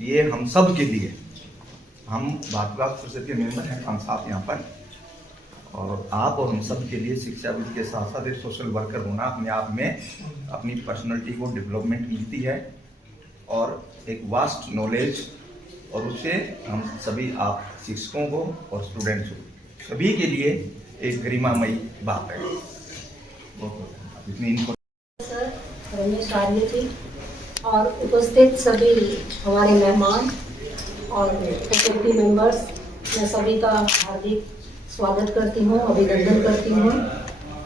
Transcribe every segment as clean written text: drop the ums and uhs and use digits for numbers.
ये हम सब के लिए, हम भाजपा परिषद के मेंबर हैं 5-7 यहाँ पर, और आप और हम सब के लिए शिक्षाविद के साथ साथ एक सोशल वर्कर होना अपने आप में अपनी पर्सनैलिटी को डेवलपमेंट मिलती है और एक वास्ट नॉलेज, और उससे हम सभी आप शिक्षकों को और स्टूडेंट्स को सभी के लिए एक गरिमामयी बात है। सर रमेश आर्य जी और उपस्थित सभी हमारे मेहमान और फैकल्टी मेंबर्स, मैं सभी का हार्दिक स्वागत करती हूँ, अभिनंदन करती हूँ।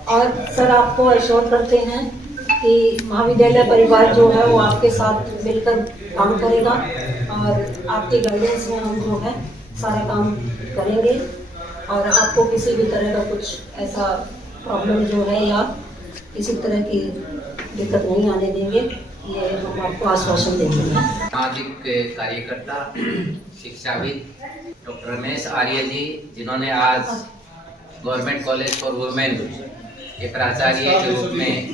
और सर आपको एश्योर करते हैं कि महाविद्यालय परिवार जो है वो आपके साथ मिलकर काम करेगा और आपके गाइडेंस में हम जो है सारा काम करेंगे और आपको किसी भी तरह का कुछ ऐसा प्रॉब्लम जो है या किसी तरह की दिक्कत नहीं आने देंगे, ये हम आपको आश्वासन देंगे। सामाजिक कार्यकर्ता शिक्षाविद डॉक्टर रमेश आर्य जी, जिन्होंने आज गवर्नमेंट कॉलेज फॉर वुमेन के प्राचार्य के रूप में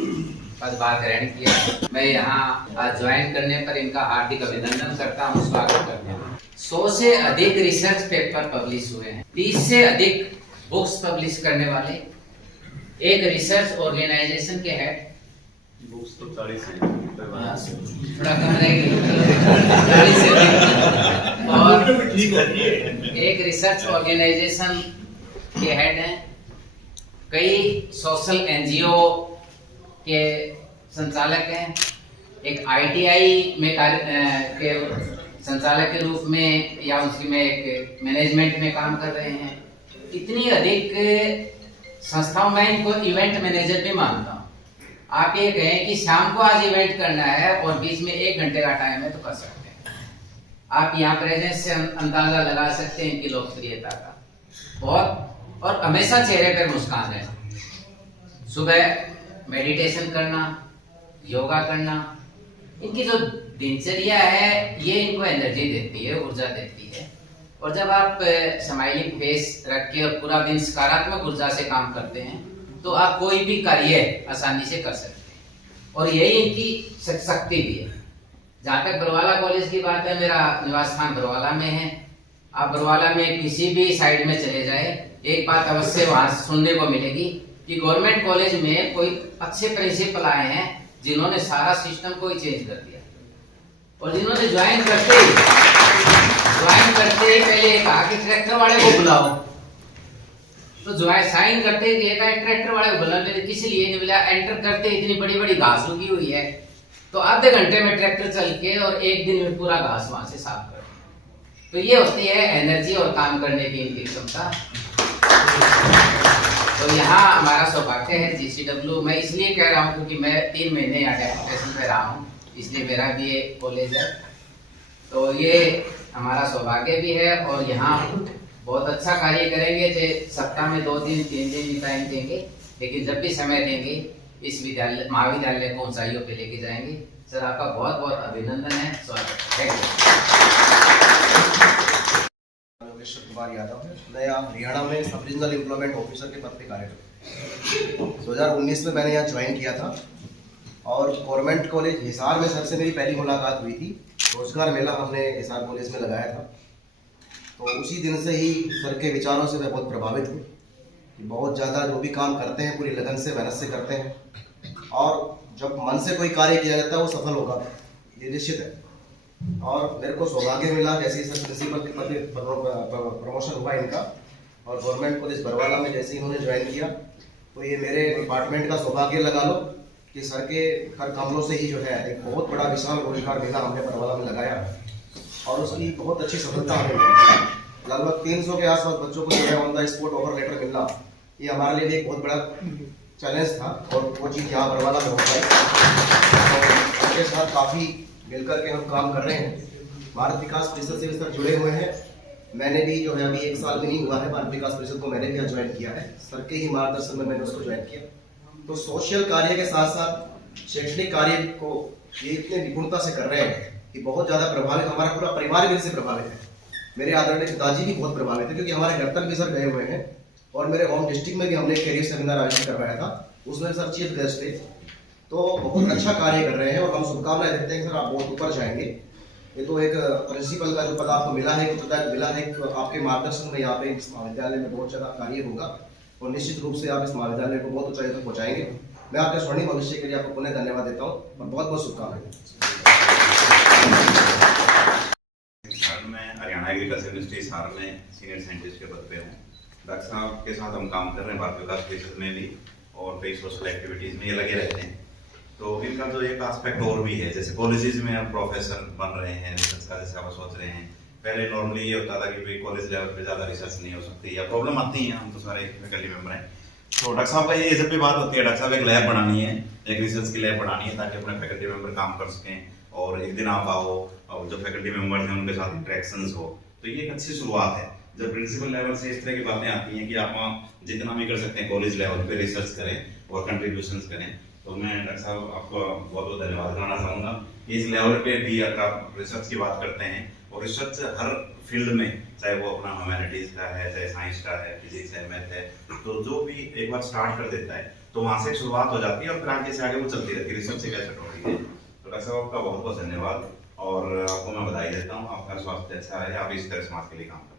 पदभार ग्रहण किया। मैं यहाँ आज ज्वाइन करने पर इनका हार्दिक अभिनंदन करता हूँ, स्वागत करता हूँ। 100 से अधिक रिसर्च पेपर पब्लिश हुए हैं, 30 से अधिक बुक्स पब्लिश करने वाले, एक रिसर्च ऑर्गेनाइजेशन के हेड, बुक्स तो 40 है, थोड़ा कम रहेगी, और एक रिसर्च ऑर्गेनाइजेशन के हेड हैं, कई सोशल एनजीओ के संचालक हैं, एक आईटीआई में के संचालक के रूप में या उसकी में एक मैनेजमेंट में काम कर रहे हैं। इतनी अधिक संस्थाओं में इनको इवेंट मैनेजर भी मानता हूँ। आप ये कहें कि शाम को आज इवेंट करना है और बीच में 1 घंटे का टाइम है तो कर सकते हैं। आप यहाँ प्रेजेंस से अंदाजा लगा सकते हैं इनकी लोकप्रियता का। बहुत और हमेशा चेहरे पर मुस्कान रहना। सुबह मेडिटेशन करना, योगा करना, इनकी जो दिनचर्या है ये इनको एनर्जी देती है, ऊर्जा देती है। और जब आप स्माइलिंग फेस रख के और पूरा दिन सकारात्मक ऊर्जा से काम करते हैं तो आप कोई भी कार्य आसानी से कर सकते हैं, और यही इनकी शक्ति भी है। जहाँ तक बरवाला कॉलेज की बात है, मेरा निवास स्थान बरवाला में है। आप बरवाला में किसी भी साइड में चले जाए, एक बात अवश्य वहां सुनने को मिलेगी कि गवर्नमेंट कॉलेज में कोई अच्छे प्रिंसिपल आए हैं जिन्होंने सारा सिस्टम को ही चेंज कर दिया, और जिन्होंने ज्वाइन करते ही पहले कहा कि ट्रैक्टर वाले को बुलाओ, तो साइन करते ही ट्रैक्टर वाले को बुलाने किसी लिए नहीं मिला। एंटर करते इतनी बड़ी बड़ी घास उगी हुई है, तो आधे घंटे में ट्रैक्टर चल के और एक दिन में पूरा घास वहां से साफ कर। तो ये होती है एनर्जी और काम करने की इनकी क्षमता। तो यहाँ हमारा सौभाग्य है GCW, मैं इसलिए कह रहा हूँ क्योंकि मैं 3 महीने यहाँ डेपुटेशन पे रहा हूँ, इसलिए मेरा भी ये कॉलेज है। तो ये हमारा सौभाग्य भी है, और यहाँ बहुत अच्छा कार्य करेंगे। जो सप्ताह में 2 दिन 3 दिन भी टाइम देंगे, लेकिन जब भी समय देंगे इस महाविद्यालय को ऊंचाइयों पे लेके जाएंगे। सर आपका बहुत बहुत अभिनंदन है, स्वागत है। विश्व कुमार यादव है। मैं यहाँ हरियाणा में सब रीजनल एम्प्लॉयमेंट ऑफिसर के पद पे कार्यरत हूँ। 2019 में मैंने यहाँ ज्वाइन किया था, और गवर्नमेंट कॉलेज हिसार में सर से मेरी पहली मुलाकात हुई थी। रोजगार मेला हमने हिसार कॉलेज में लगाया था, तो उसी दिन से ही सर के विचारों से मैं बहुत प्रभावित हूँ कि बहुत ज़्यादा जो भी काम करते हैं पूरी लगन से मेहनत से करते हैं, और जब मन से कोई कार्य किया जाता है वो सफल होगा, ये निश्चित है। और मेरे को सौभाग्य मिला, जैसे सर प्रिंसिपल के पद प्रमोशन हुआ इनका, और गवर्नमेंट कॉलेज बरवाला में जैसे ही उन्होंने ज्वाइन किया, तो ये मेरे डिपार्टमेंट का सौभाग्य लगा लो कि सर के हर कमलों से ही जो है एक बहुत बड़ा विशाल रोजगार मेला हमने बरवाला में लगाया, और उसकी बहुत अच्छी सफलता हमें मिली। लगभग 300 के आसपास बच्चों को जो है on the spot offer letter मिलना, ये हमारे लिए भी एक बहुत बड़ा चैलेंज था, और वो चीज़ यहाँ बरवाला में हो पाई। तो उनके साथ काफ़ी मिलकर के हम काम कर रहे हैं। भारत विकास परिषद से भी सर जुड़े हुए हैं। मैंने भी जो है अभी 1 साल भी नहीं हुआ है भारत विकास परिषद को, मैंने भी ज्वाइन किया है। सर के ही मार्गदर्शन में मैंने उसको ज्वाइन किया। तो सोशल कार्य के साथ साथ शैक्षणिक कार्य को ये इतने निपुणता से कर रहे हैं कि बहुत ज़्यादा प्रभावित, हमारा पूरा परिवार भी इससे प्रभावित है। मेरे आदरणीय पिताजी भी बहुत प्रभावित है, क्योंकि हमारे घर तक भी सर गए हुए हैं, और मेरे होम डिस्ट्रिक्ट में भी हमने कैरियर सेमिनार आयोजित करवाया था, उसमें सर चीफ गेस्ट थे। तो बहुत अच्छा कार्य कर रहे हैं, और हम शुभकामनाएं देते हैं कि सर आप बहुत ऊपर जाएंगे। ये तो एक प्रिंसिपल का जो पद आपको मिला है, मिला है, आपके मार्गदर्शन में यहाँ पे इस महाविद्यालय में बहुत ज़्यादा कार्य होगा, और निश्चित रूप से आप इस महाविद्यालय को बहुत ऊंचाई तक पहुँचाएंगे। मैं आपके स्वर्णिम भविष्य के लिए आपको पुनः धन्यवाद देता हूँ, और बहुत बहुत शुभकामनाएं। मैं हरियाणा एग्रीकल्चर यूनिवर्सिटी हिसार में सीनियर साइंटिस्ट के पद पे हूँ। डॉक्टर साहब के साथ हम काम कर रहे हैं भारत विकास परिषद में भी, और कई सोशल एक्टिविटीज़ में ये लगे रहते हैं। तो इनका जो एक एस्पेक्ट और भी है, जैसे कॉलेजेस में अब प्रोफेसर बन रहे हैं, रिसर्च का जैसे आप सोच रहे हैं। पहले नॉर्मली ये होता था कि भाई कॉलेज लेवल पे ज़्यादा रिसर्च नहीं हो सकती, या प्रॉब्लम आती है, हम तो सारे फैकल्टी मेंबर हैं। तो डॉक्टर साहब का ये जब भी बात होती है, डॉक्टर साहब एक लैब बनानी है, एक रिसर्च की लैब बनानी है, ताकि अपने फैकल्टी मेंबर काम कर सकें, और एक दिन आप आओ और जो फैकल्टी मेंबर्स हैं उनके साथ इंटरेक्शंस हो। तो ये एक अच्छी शुरुआत है। जब प्रिंसिपल लेवल से इस तरह की बातें आती हैं कि आप जितना भी कर सकते हैं कॉलेज लेवल पे रिसर्च करें और कंट्रीब्यूशंस करें, तो मैं डॉक्टर साहब आपको बहुत बहुत धन्यवाद करना चाहूँगा कि इस लेवल पे भी आप रिसर्च की बात करते हैं। और रिसर्च हर फील्ड में, चाहे वो अपना ह्यूमैनिटीज़ का है, चाहे साइंस का है, फिजिक्स है, मैथ है, तो जो भी एक बार स्टार्ट कर देता है तो वहाँ से शुरुआत हो जाती है, और फिर आगे से आगे वो चलती रहती है। रिसर्च से कैसे होती है। तो डॉक्टर साहब आपका बहुत बहुत धन्यवाद, और आपको मैं बधाई देता हूँ। आपका स्वास्थ्य अच्छा है, आप इस तरह समाज के लिए काम करते हैं।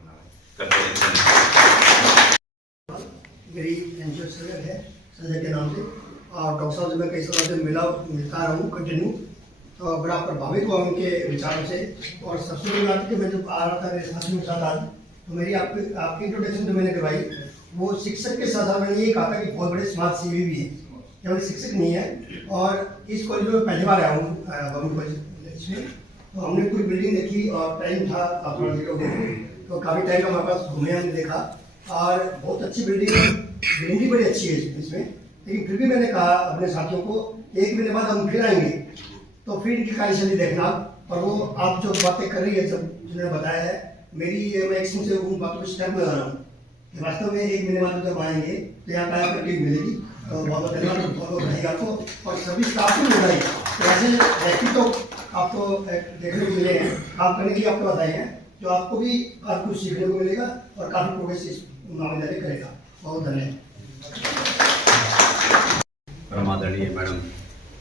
मेरी एनजीओ है संजय के नाम से, और डॉक्टर साहब से मैं कई सालों से मिलता रहा हूँ कंटिन्यू, तो बड़ा प्रभावित हुआ उनके विचारों से। और सबसे बड़ी बात कि मैं जब आ रहा था मेरे साथी के साथ आज, तो मेरी आपकी इंट्रोडक्शन जो मैंने करवाई, वो शिक्षक के साथ मैंने ये कहा था कि बहुत बड़े समाज सेवी भी है, केवल शिक्षक नहीं है। और इस कॉलेज में पहली बार आया हूँ गवर्नमेंट कॉलेज में, तो हमने पूरी बिल्डिंग देखी, और टाइम था तो काफ़ी टाइम हमारे पास घूमे, हमने देखा, और बहुत अच्छी बिल्डिंग भी बड़ी अच्छी है इसमें। लेकिन फिर भी मैंने कहा अपने साथियों को, 1 महीने बाद हम फिर आएंगे, तो फिर इनकी कार्यशैली देखना। और वो आप जो बातें कर रही है, सब जिन्होंने बताया है, मैं एक से उन बातों पर स्टैम्प लगा रहा हूँ कि वास्तव में 1 महीने बाद जब आएंगे तो यहाँ काया टीम मिलेगी। तो बहुत बहुत धन्यवाद, बहुत बहुत बधाई आपको और सभी स्टाफ को बधाई। तो ऐसे व्यक्ति तो आपको देखने को मिले हैं, काम करने के लिए आपको बधाई है, जो आपको भी काफ़ी कुछ सीखने को मिलेगा और काफ़ी प्रोग्रेस इस मामले में करेगा। बहुत धन्यवाद। परमादरणीय मैडम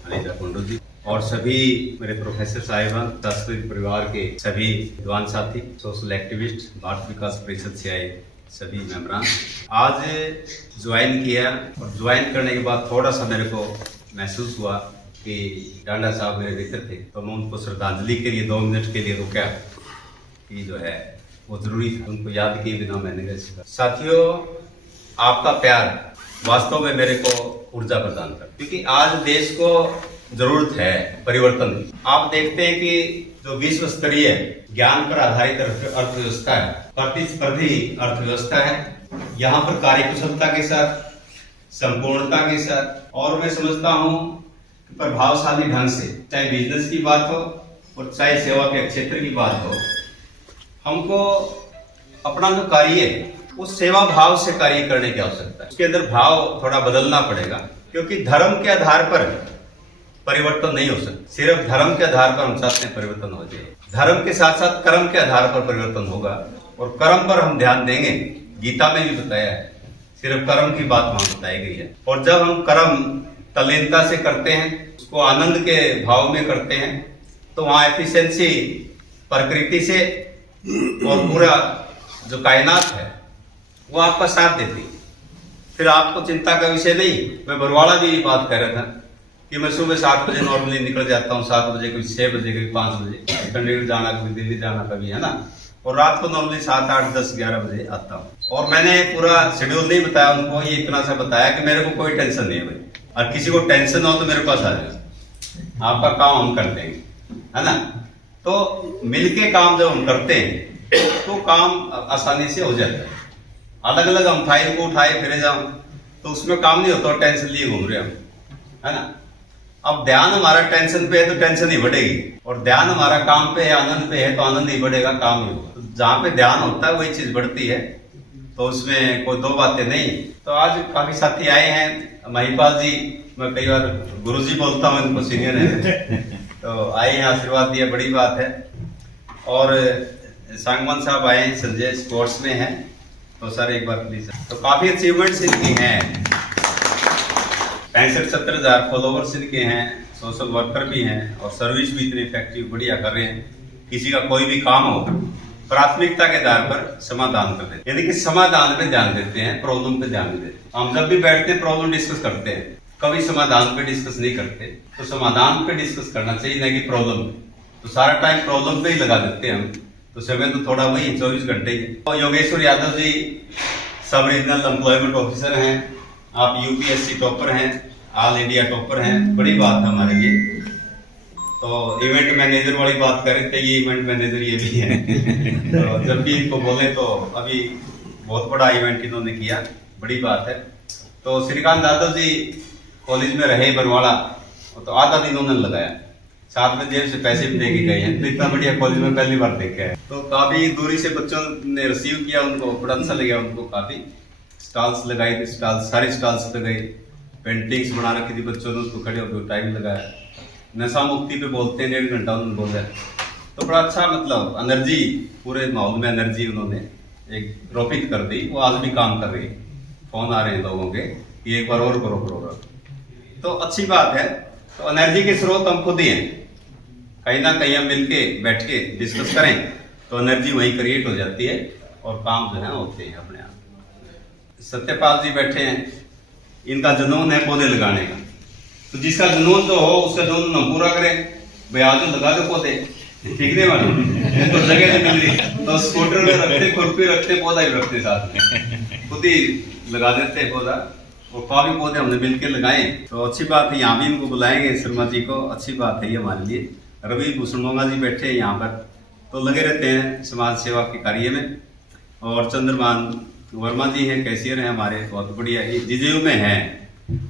अनीता कुंडू जी और सभी मेरे प्रोफेसर साहिबान, सांस्कृतिक परिवार के सभी विद्वान साथी, सोशल एक्टिविस्ट, भारत विकास परिषद से आए सभी मेंबरान, आज ज्वाइन किया और ज्वाइन करने के बाद थोड़ा सा मेरे को महसूस हुआ कि डांडा साहब मेरे मित्र थे, तो मैं उनको श्रद्धांजलि के लिए 2 मिनट के लिए रुका कि जो है वो जरूरी था, उनको याद किए बिना मैंने गया। साथियों, आपका प्यार वास्तव में मेरे को ऊर्जा प्रदान कर, क्योंकि आज देश को जरूरत है परिवर्तन की। आप देखते हैं कि जो विश्व स्तरीय ज्ञान पर आधारित अर्थव्यवस्था है, प्रतिस्पर्धी अर्थव्यवस्था है, यहाँ पर कार्यकुशलता के साथ, संपूर्णता के साथ और मैं समझता हूँ प्रभावशाली ढंग से, चाहे बिजनेस की बात हो और चाहे सेवा के क्षेत्र की बात हो, हमको अपना जो कार्य है उस सेवा भाव से कार्य करने की आवश्यकता है। उसके अंदर भाव थोड़ा बदलना पड़ेगा, क्योंकि धर्म के आधार पर परिवर्तन नहीं हो सकता। सिर्फ धर्म के आधार पर हम चाहते हैं परिवर्तन हो जाए, धर्म के साथ साथ कर्म के आधार पर परिवर्तन होगा और कर्म पर हम ध्यान देंगे। गीता में भी बताया है, सिर्फ कर्म की बात वहां बताई गई है। और जब हम कर्म तल्लीनता से करते हैं, उसको आनंद के भाव में करते हैं, तो वहां एफिशिएंसी प्रकृति से और पूरा जो कायनात है वो आपका साथ देती, फिर आपको चिंता का विषय नहीं। मैं बरवाड़ा भी ये बात कह रहा था कि मैं सुबह 7 बजे नॉर्मली निकल जाता हूँ, 7 बजे, कभी 6 बजे, कभी 5 बजे, चंडीगढ़ जाना, कभी दिल्ली जाना, कभी, है ना, और रात को नॉर्मली 7, 8, 10, 11 बजे आता हूँ। और मैंने पूरा शेड्यूल नहीं बताया उनको, ये इतना सा बताया कि मेरे को कोई टेंशन नहीं है भाई, और किसी को टेंशन हो तो मेरे पास आ जाएगा, आपका काम हम कर देंगे, है ना। तो मिलके काम जब हम करते हैं तो काम आसानी से हो जाता है। अलग अलग हम फाइल को उठाए फिरे जाओ तो उसमें काम नहीं होता, टेंशन लिए घूम रहे हम, है ना। अब ध्यान हमारा टेंशन पे है तो टेंशन ही बढ़ेगी, और ध्यान हमारा काम पे है, आनंद पे है तो आनंद ही बढ़ेगा, काम ही होगा। तो जहाँ पे ध्यान होता है वही चीज बढ़ती है, तो उसमें कोई 2 बातें नहीं। तो आज काफी साथी आए हैं, महिपाल जी, मैं कई बार गुरु जी बोलता हूँ, इनको सीनियर है, तो आए हैं, आशीर्वाद दिया, बड़ी बात है। और सांगवान साहब आए हैं, संजय स्पोर्ट्स में है, तो सर एक बार प्लीज। तो काफी अचीवमेंट्स इनकी हैं, 65-70 हजार फॉलोवर्स इनके हैं, सोशल वर्कर भी हैं और सर्विस भी इतनी इफेक्टिव बढ़िया कर रहे हैं। किसी का कोई भी काम हो प्राथमिकता के आधार पर समाधान कर देते हैं, यानी कि समाधान पे ध्यान देते हैं, प्रॉब्लम पे ध्यान नहीं देते। हम जब भी बैठते हैं प्रॉब्लम डिस्कस करते हैं, कभी समाधान पे डिस्कस नहीं करते। तो समाधान पे डिस्कस करना चाहिए, नहीं कि प्रॉब्लम पे। तो सारा टाइम प्रॉब्लम पे ही लगा देते हैं हम, तो समय तो थोड़ा वही 24 घंटे ही। तो योगेश्वर यादव जी सब रीजनल एम्प्लॉयमेंट ऑफिसर हैं, आप यूपीएससी टॉपर हैं, ऑल इंडिया टॉपर हैं, बड़ी बात है हमारे लिए। तो इवेंट मैनेजर वाली बात कर रहे थे, ये इवेंट मैनेजर ये भी है। तो जब भी इनको बोले तो अभी बहुत बड़ा इवेंट इन्होंने किया, बड़ी बात है। तो श्रीकांत यादव जी कॉलेज में रहे बरवाड़ा, तो आधा दिन उन्होंने लगाया, साथ में जेब से पैसे भी दे के गए हैं। तो इतना बढ़िया कॉलेज में पहली बार देखा है। तो काफी दूरी से बच्चों ने रिसीव किया, उनको बड़ा अच्छा लगा, उनको काफी स्टॉल्स लगाए थे, स्टॉल्स सारे स्टॉल्स पे गए, पेंटिंग्स बना रखी थी बच्चों ने, उसको खड़े होकर टाइम लगाया। नशा मुक्ति पे बोलते हैं, 1.5 घंटा उन्होंने बोला, तो बड़ा अच्छा, मतलब एनर्जी, पूरे माहौल में एनर्जी उन्होंने एक रोपित कर दी। वो आज भी काम कर रही है, फोन आ रहे हैं लोगों के कि एक बार और करो प्रोग्राम, तो अच्छी बात है। तो एनर्जी के स्रोत हम खुद ही हैं, कहीं ना कहीं हम मिलके बैठ के डिस्कस करें तो एनर्जी वहीं क्रिएट हो जाती है और काम जो है होते हैं अपने आप। सत्यपाल जी बैठे हैं, इनका जुनून है पौधे लगाने का, तो जिसका जुनून जो हो उसका जुनून हम पूरा करें। भाई आज लगा दो पौधे, ठीक नहीं मालूम, उनको जगह नहीं मिल रही तो स्कूटर में रखते, खुरपी रखते, पौधा भी रखते, साथ में खुद ही लगा देते पौधा। और काफी पौधे हमने मिलकर लगाए, तो अच्छी बात है। यहाँ भी इनको बुलाएंगे शर्मा जी को, अच्छी बात है ये हमारे लिए। रवि भूषण मोंगा जी बैठे हैं यहाँ पर, तो लगे रहते हैं समाज सेवा के कार्य में। और चंद्रमान वर्मा जी हैं, कैशियर हैं हमारे, बहुत बढ़िया, ये जीजेयू में हैं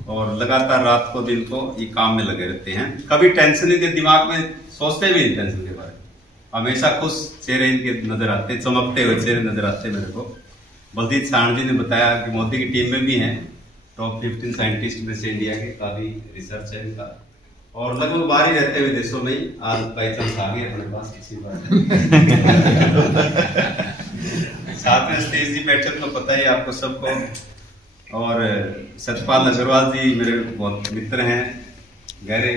और लगातार रात को दिन को ये काम में लगे रहते हैं। कभी टेंशन नहीं, दिमाग में सोचते भी नहीं टेंशन के बारे में, हमेशा खुश चेहरे इनके नजर आते, चमकते हुए चेहरे नजर आते मेरे को। बलजीत साहन जी ने बताया कि मोदी की टीम में भी हैं टॉप 15 साइंटिस्ट में से इंडिया के, काफ़ी रिसर्च है इनका, और लगभग बाहर ही रहते हुए देशों में ही आज बाई चांस आ गए अपने पास किसी बात साथ में स्टेज जी बैठे तो पता ही आपको सबको। और सतपाल अग्रवाल जी मेरे बहुत मित्र हैं गहरे,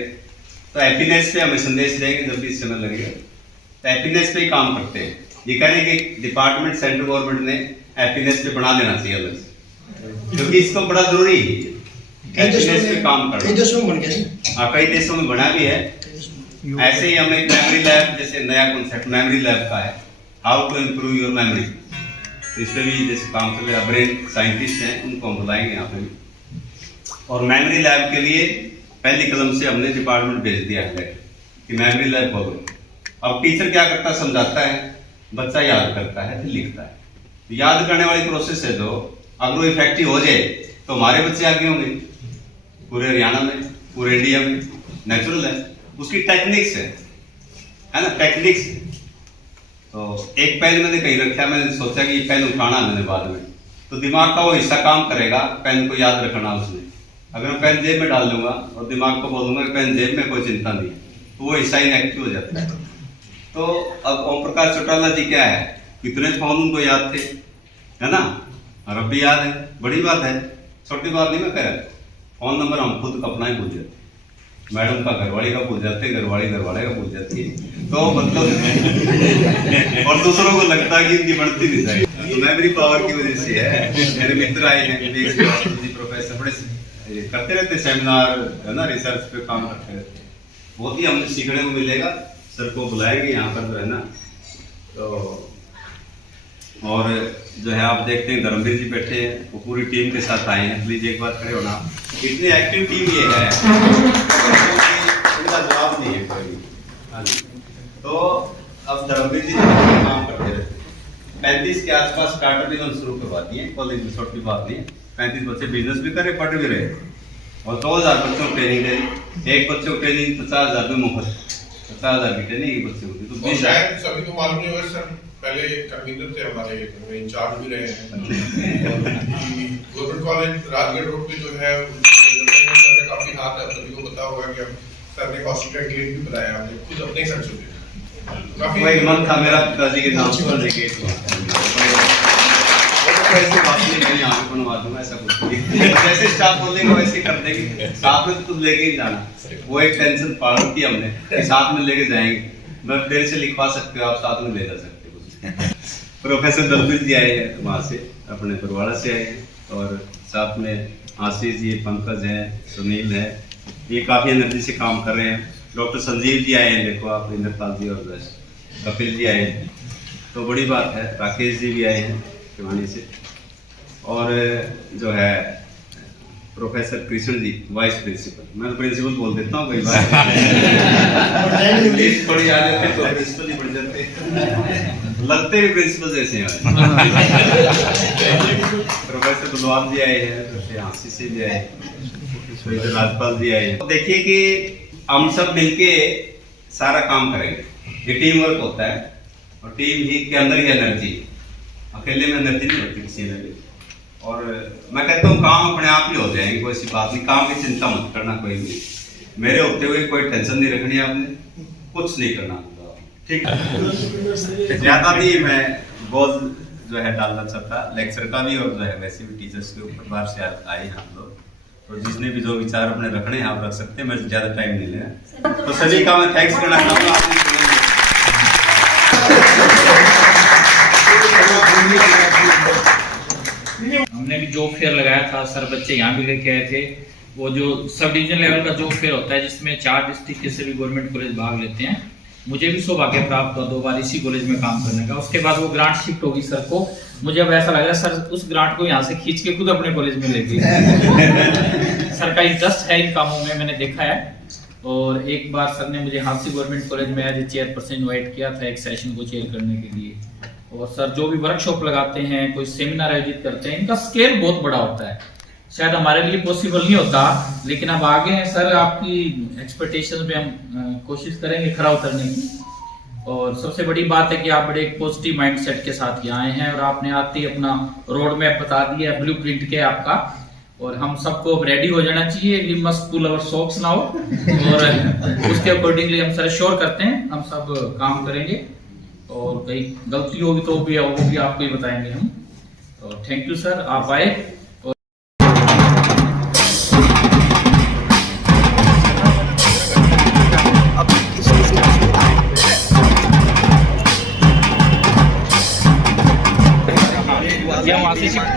तो हैप्पीनेस पे हमें संदेश देंगे जब भी समय लगेगा, तो हैप्पीनेस पे ही काम करते हैं। ये कह रहे हैं कि डिपार्टमेंट सेंट्रल गवर्नमेंट ने हैप्पीनेस पे बना देना चाहिए अलग से, क्योंकि इसको बड़ा जरूरी है हैप्पीनेस पे काम करना। कई देशों में बन गया। हाँ, कई देशों में बना भी है। ऐसे ही हम एक मेमोरी लैब, जैसे नया कॉन्सेप्ट मेमोरी लैब का है, how to improve your memory, तो इसमें भी जैसे काम कर रहे हैं ब्रेन साइंटिस्ट हैं, उनको हम बुलाएंगे यहाँ पे भी। और मेमोरी लैब के लिए पहली कदम से हमने डिपार्टमेंट भेज दिया है कि मेमोरी लैब खोलो। अब टीचर क्या करता है, समझाता है, बच्चा याद करता है, फिर लिखता है। याद करने वाली प्रोसेस है जो अगर वो इफेक्टिव हो जाए तो हमारे बच्चे आगे होंगे पूरे हरियाणा में, पूरे इंडिया में, नेचुरल है। उसकी टेक्निक्स है ना, टेक्निक्स। तो एक पेन मैंने कहीं रखा, मैंने सोचा कि ये पेन उठाना मैंने बाद में, तो दिमाग का वो हिस्सा काम करेगा पेन को याद रखना उसने। अगर मैं पेन जेब में डाल दूंगा और दिमाग को बोलूंगा कि पेन जेब में, कोई चिंता नहीं, तो वो हिस्सा इनएक्टिव हो जाता है। तो अब ओम प्रकाश चौटाला जी क्या है, कितने फोन उनको याद थे, है ना, और अब भी याद है, बड़ी बात है, छोटी बात नहीं मैं कह रहा। फोन नंबर हम खुद अपना ही भूल जाते, मैडम का घरवाली का भूल जाते, घरवाली घरवाले का भूल जाती है, तो मतलब और दूसरों को लगता है कि इनकी बढ़ती नहीं जाएगी। तो मेमोरी पावर की वजह से है। मेरे मित्र आए हैं प्रोफेसर, बड़े करते रहते सेमिनार, है ना, रिसर्च पे काम करते रहते, बहुत ही हमें सीखने को मिलेगा। सर को बुलाएंगे यहाँ पर जो है ना, तो और जो है आप देखते हैं धर्मवीर जी बैठे हैं, वो पूरी टीम के साथ आए हैं। प्लीज एक बार खड़े होना। इतनी एक्टिव टीम ये है, इनका जवाब नहीं है कोई। हाँ जी, तो अब धर्मवीर जी काम करते रहते, 35 के आसपास स्टार्टअप इन्होंने शुरू करवा दिए कॉलेज में, छोटी बात नहीं है। 35 बच्चे बिजनेस भी करे, पढ़ भी रहे, और 2000 बच्चों को ट्रेनिंग दे। एक बच्चे को ट्रेनिंग 50,000 में मुफ्त, 50,000 की ट्रेनिंग एक बच्चे होती, तो शायद सभी को मालूम नहीं होगा सर, पहले कन्वीनर थे हमारे, इंचार्ज भी रहे हैं। गवर्नमेंट कॉलेज राजगढ़ रोड पे जो है सर ने काफी हाथ है, सभी को पता होगा कि सर ने हॉस्टल का गेट भी बनाया, हमने खुद अपने सर से काफी एक मन था मेरा पिताजी के नाम पर गेट ऐसे बात नहीं, मैं यहाँ पे बनवा दूंगा ऐसा कुछ नहीं। जैसे स्टाफ बोलेगा वैसे कर देंगे, साथ में तो लेके ही जाना। वो एक टेंशन पाल की हमने कि साथ में लेके जाएंगे, मैं देर से लिखवा सकते हो, आप साथ में ले जा सकते हो। प्रोफेसर दलबीर जी आए हैं वहाँ से, अपने बरवाड़ा से आए हैं, और साथ में आशीष जी, पंकज है, सुनील है, ये काफ़ी एनर्जी से काम कर रहे हैं। डॉक्टर संजीव जी आए हैं, देखो आप, इंद्रपाल जी और कपिल जी आए हैं, तो बड़ी बात है। राकेश जी भी आए हैं भिवानी से, और जो है professor Krishna ji, vice principal, मैं तो प्रिंसिपल बोल देता हूँ कई बार थोड़ी आ जाते तो प्रिंसिपल ही बन जाते, लगते भी प्रिंसिपल जैसे हैं। प्रोफेसर बलवान जी आए हैं, आशीष से भी आए, राजपाल जी आए हैं। देखिए कि हम सब मिलके सारा काम करेंगे, ये टीम वर्क होता है, और टीम ही के अंदर ही एनर्जी, अकेले में एनर्जी नहीं होती किसी ने भी। और मैं कहता हूँ काम अपने आप ही हो जाएंगे, कोई ऐसी बात नहीं, काम की चिंता मत करना कोई भी, मेरे होते हुए कोई टेंशन नहीं रखनी आपने, कुछ नहीं करना, ठीक है। ज्यादा नहीं मैं बोझ जो है डालना चाहता लेक्चर का भी, और जो है वैसे भी टीचर्स के ऊपर बाहर से आए हैं आप लोग, तो जिसने भी जो विचार अपने रखने हैं आप रख सकते हैं, मैं ज्यादा टाइम नहीं लेना। तो सभी का मैं थैंक्स करना चाहूँगा। हमने भी जॉब फेयर लगाया था सर, बच्चे यहाँ भी लेके आए थे। वो जो सब डिवीजन लेवल का जॉब फेयर होता है जिसमें 4 डिस्ट्रिक्ट के सभी गवर्नमेंट कॉलेज भाग लेते हैं। मुझे भी सौभाग्य प्राप्त हुआ 2 बार इसी कॉलेज में काम करने का। उसके बाद वो ग्रांट शिफ्ट होगी सर को, मुझे अब ऐसा लग रहा है सर उस ग्रांट को यहाँ से खींच के खुद अपने कॉलेज में लेके सर का इंटरेस्ट है इन कामों में, मैंने देखा है। और एक बार सर ने मुझे हांसी गवर्नमेंट कॉलेज में एज ए चेयरपर्सन इन्वाइट किया था एक सेशन को चेयर करने के लिए। और सर जो भी वर्कशॉप लगाते हैं, कोई सेमिनार आयोजित करते हैं, इनका स्केल बहुत बड़ा होता है, शायद हमारे लिए पॉसिबल नहीं होता, लेकिन अब आगे हैं सर, आपकी एक्सपेक्टेशन पे हम कोशिश करेंगे खरा उतरने की। और सबसे बड़ी बात है कि आप बड़े एक पॉजिटिव माइंडसेट के साथ यहाँ आए हैं और आपने आते ही अपना रोड मैप बता दिया, ब्लूप्रिंट के आपका, और हम सबको रेडी हो जाना चाहिए। We must pull our socks now, और उसके अकॉर्डिंगली हम सर श्योर करते हैं हम सब काम करेंगे, और कहीं गलती होगी तो वो भी आपको ही बताएंगे हम। तो थैंक यू सर, आप आए। या वहाँ से शिफ्ट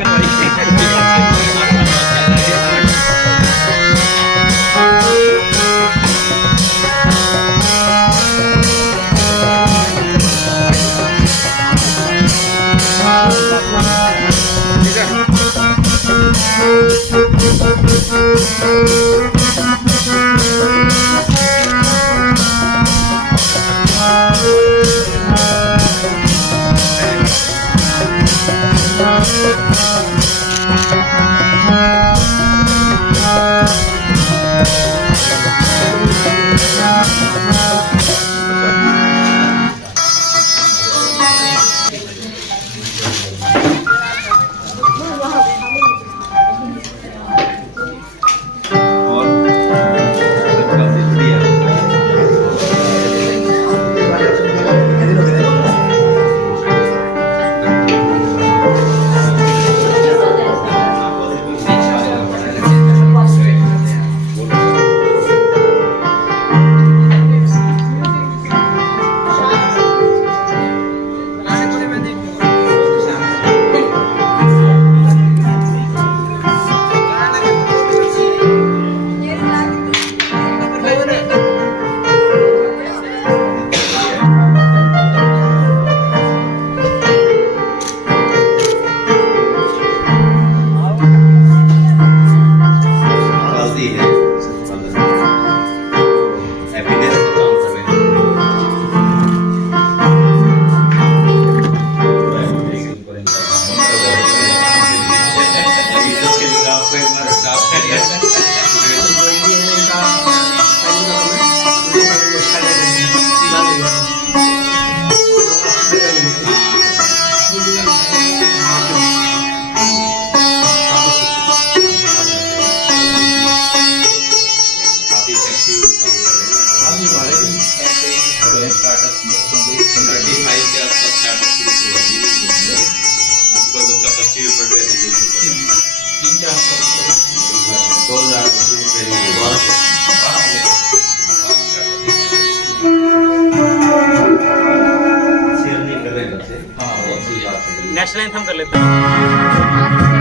नेशनल एंथम कर लेते हैं।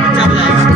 अच्छा बजाएगा।